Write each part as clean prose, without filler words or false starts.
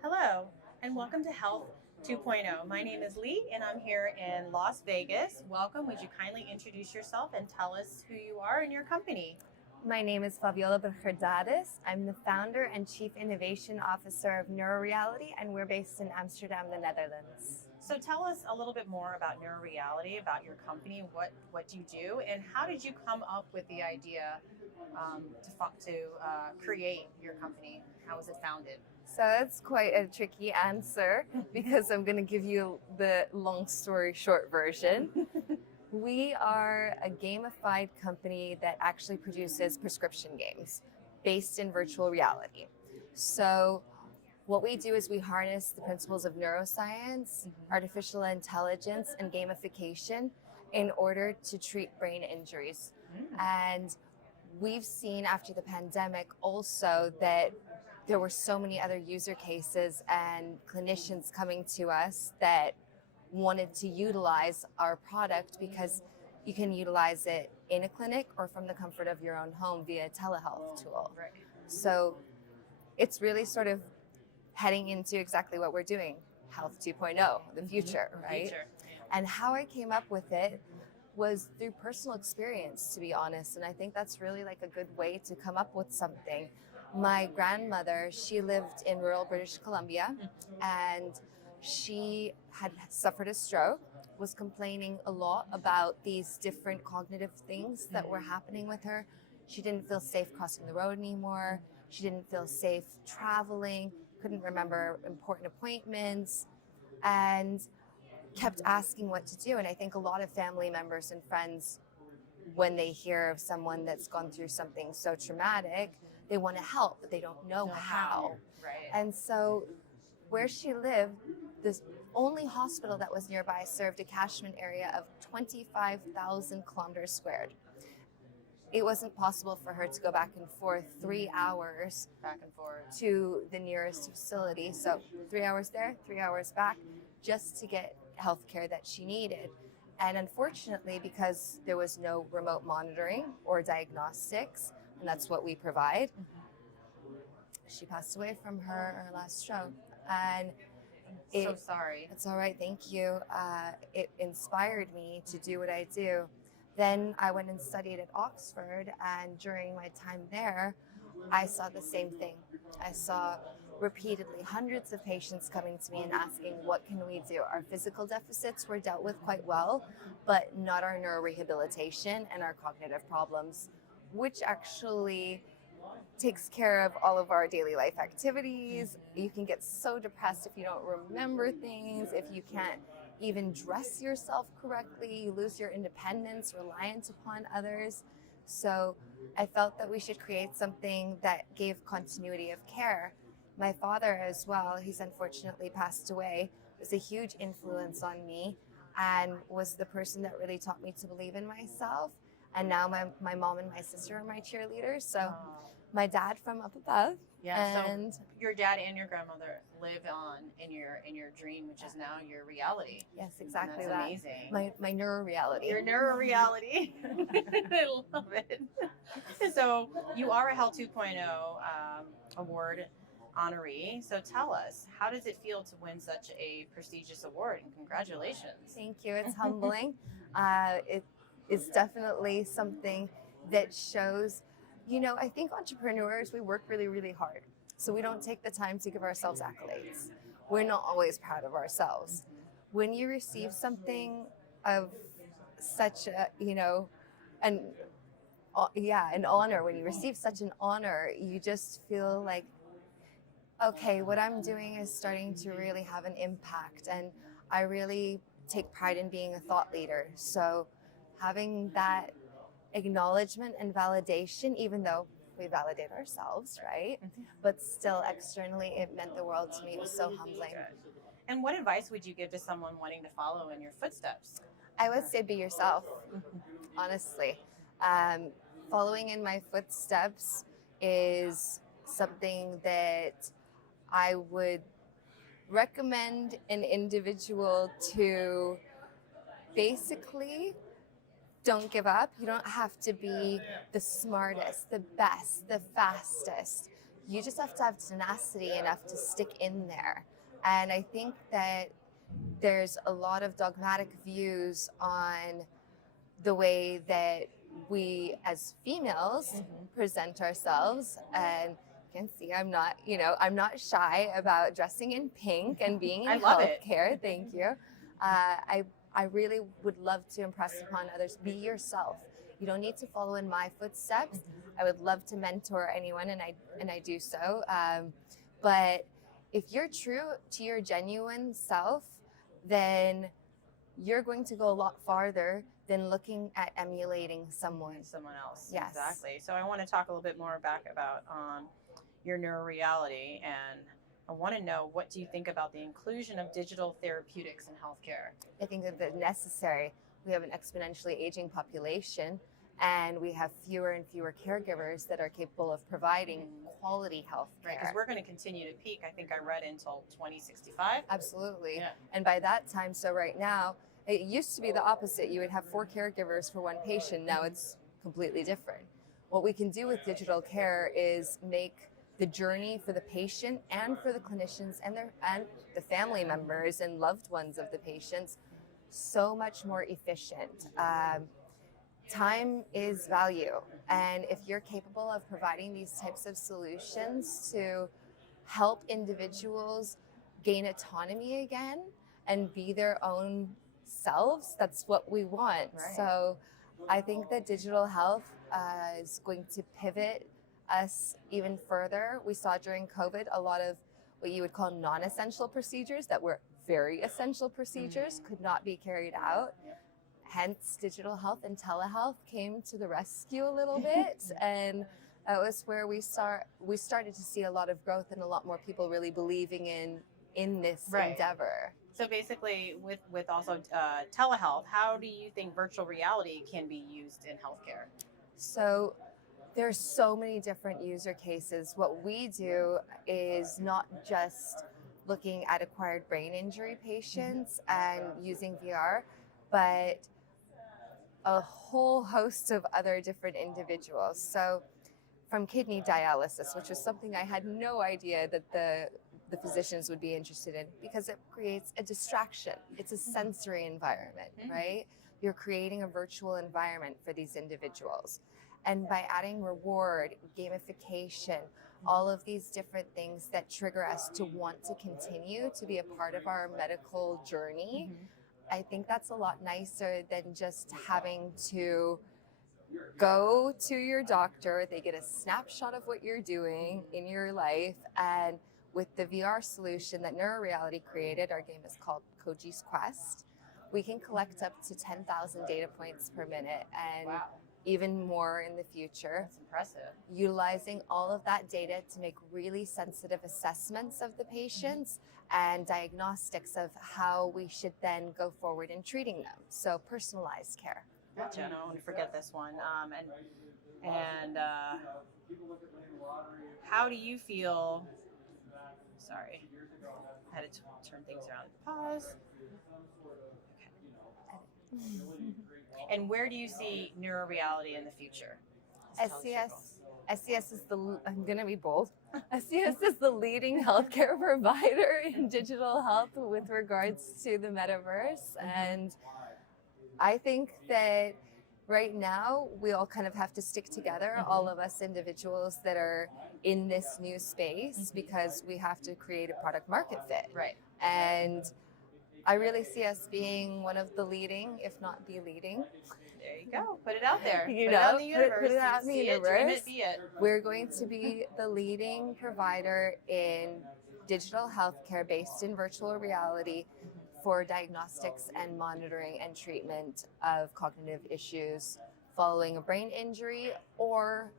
Hello, and welcome to Health 2.0. My name is Lee, and I'm here in Las Vegas. Welcome. Would you kindly introduce yourself and tell us who you are and your company? My name is Faviola Brugger-Dadis. I'm the founder and chief innovation officer of NeuroReality, and we're based in Amsterdam, the Netherlands. So tell us a little bit more about NeuroReality, about your company, what you do, and how did you come up with the idea to create your company? How was it founded? So that's quite a tricky answer because I'm going to give you the long story short version. We are a gamified company that actually produces prescription games based in virtual reality. So what we do is we harness the principles of neuroscience, artificial intelligence, and gamification in order to treat brain injuries. And we've seen after the pandemic also that there were so many other user cases and clinicians coming to us that wanted to utilize our product because you can utilize it in a clinic or from the comfort of your own home via a telehealth tool. Right. So it's really sort of heading into exactly what we're doing, Health 2.0, the future, right? Future. And how I came up with it was through personal experience, to be honest. And I think that's really like a good way to come up with something. My grandmother, she lived in rural British Columbia, and she had suffered a stroke, was complaining a lot about these different cognitive things that were happening with her. She didn't feel safe crossing the road anymore. She didn't feel safe traveling, couldn't remember important appointments, and kept asking what to do. And I think a lot of family members and friends, when they hear of someone that's gone through something so traumatic, they want to help, but they don't know how. Right. And so where she lived, this only hospital that was nearby served a catchment area of 25,000 kilometers squared. It wasn't possible for her to go back and forth 3 hours Back and forth to the nearest facility. So 3 hours there, 3 hours back, just to get healthcare that she needed. And unfortunately, because there was no remote monitoring or diagnostics, and that's what we provide, she passed away from her last stroke. And so sorry. It's all right, thank you. It inspired me to do what I do. Then I went and studied at Oxford, and during my time there, I saw the same thing. I saw repeatedly hundreds of patients coming to me and asking, what can we do? Our physical deficits were dealt with quite well, but not our neurorehabilitation and our cognitive problems, which actually takes care of all of our daily life activities. You can get so depressed if you don't remember things, if you can't even dress yourself correctly, you lose your independence, reliant upon others. So I felt that we should create something that gave continuity of care. My father as well, he's unfortunately passed away, was a huge influence on me and was the person that really taught me to believe in myself. And now my mom and my sister are my cheerleaders. So my dad from up above. Yeah. And so your dad and your grandmother live on in your dream, which is now your reality. Yes, exactly. That's that. Amazing. My neuroreality. Your neuroreality. I love it. So you are a Health 2.0 award honoree. So tell us, how does it feel to win such a prestigious award? And congratulations. Thank you. It's humbling. It is definitely something that shows, I think entrepreneurs, we work really, really hard. So we don't take the time to give ourselves accolades. We're not always proud of ourselves. When you receive something of such a, an honor, when you receive such an honor, you just feel like, okay, what I'm doing is starting to really have an impact. And I really take pride in being a thought leader. So having that acknowledgement and validation, even though we validate ourselves, right? But still externally, it meant the world to me. It was so humbling. And what advice would you give to someone wanting to follow in your footsteps? I would say be yourself, honestly. Following in my footsteps is something that I would recommend an individual to basically don't give up. You don't have to be the smartest, the best, the fastest. You just have to have tenacity enough to stick in there. And I think that there's a lot of dogmatic views on the way that we as females present ourselves. And you can see I'm not shy about dressing in pink and being in I love it. healthcare. Thank you. I really would love to impress upon others. Be yourself. You don't need to follow in my footsteps. I would love to mentor anyone, and I do so. But if you're true to your genuine self, then you're going to go a lot farther than looking at emulating someone else. Yes. Exactly. So I want to talk a little bit more back about your NeuroReality, and I want to know, what do you think about the inclusion of digital therapeutics in healthcare? I think that they're necessary. We have an exponentially aging population, and we have fewer and fewer caregivers that are capable of providing quality health care. Right, because we're going to continue to peak, I think I read, until 2065. Absolutely. Yeah. And by that time, so right now, it used to be the opposite. You would have 4 caregivers for one patient. Now it's completely different. What we can do with digital care is make the journey for the patient and for the clinicians and the family members and loved ones of the patients so much more efficient. Time is value, and if you're capable of providing these types of solutions to help individuals gain autonomy again and be their own selves, that's what we want. Right. So I think that digital health is going to pivot us even further. We saw during COVID a lot of what you would call non-essential procedures that were very essential procedures could not be carried out. Hence, digital health and telehealth came to the rescue a little bit, and that was where we started to see a lot of growth and a lot more people really believing in this endeavor. So basically, with also telehealth, how do you think virtual reality can be used in healthcare? So there's so many different user cases. What we do is not just looking at acquired brain injury patients and using VR, but a whole host of other different individuals. So from kidney dialysis, which was something I had no idea that the physicians would be interested in, because it creates a distraction. It's a sensory environment, right? You're creating a virtual environment for these individuals. And by adding reward, gamification, all of these different things that trigger us to want to continue to be a part of our medical journey, I think that's a lot nicer than just having to go to your doctor. They get a snapshot of what you're doing in your life, and with the VR solution that NeuroReality created, our game is called Koji's Quest, we can collect up to 10,000 data points per minute, and even more in the future. That's impressive. Utilizing all of that data to make really sensitive assessments of the patients and diagnostics of how we should then go forward in treating them. So personalized care. Gotcha. And I won't forget this one. And how do you feel? Sorry, I had to turn things around. Pause. Okay. And where do you see NeuroReality in the future? SCS is I'm going to be bold. SCS is the leading healthcare provider in digital health with regards to the metaverse. And I think that right now we all kind of have to stick together, all of us individuals that are in this new space, because we have to create a product market fit. Right. And I really see us being one of the leading, if not the leading. There you go. Put it out there. Put it out in the universe. Put it out in the universe. Dream it, be it. We're going to be the leading provider in digital healthcare based in virtual reality for diagnostics and monitoring and treatment of cognitive issues following a brain injury, or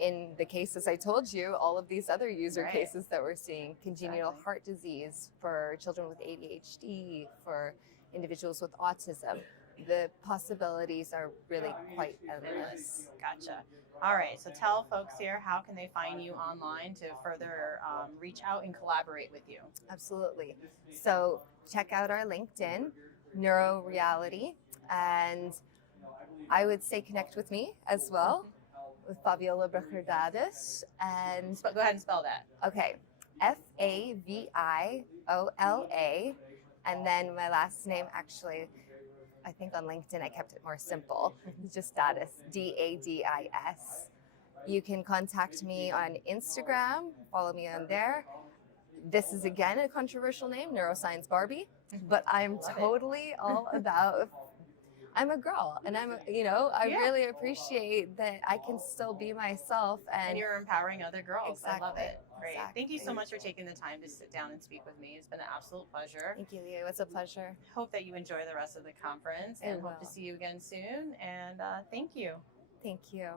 in the cases I told you, all of these other user cases that we're seeing, congenital heart disease for children with ADHD, for individuals with autism. The possibilities are really quite endless. Gotcha. All right. So tell folks here, how can they find you online to further reach out and collaborate with you? Absolutely. So check out our LinkedIn, NeuroReality, and I would say connect with me as well. with Faviola Brugger-Dadis. And Go ahead and spell that. okay, Faviola. And then my last name, actually, I think on LinkedIn I kept it more simple. It's just Dadis, Dadis. You can contact me on Instagram, follow me on there. This is again a controversial name, Neuroscience Barbie, but I'm totally all about, I'm a girl and I really appreciate that I can still be myself. And you're empowering other girls. Exactly, I love it. Great. exactly. Thank you so much for taking the time to sit down and speak with me. It's been an absolute pleasure. Thank you, Leo. It's a pleasure. Hope that you enjoy the rest of the conference and hope to see you again soon. And thank you. Thank you.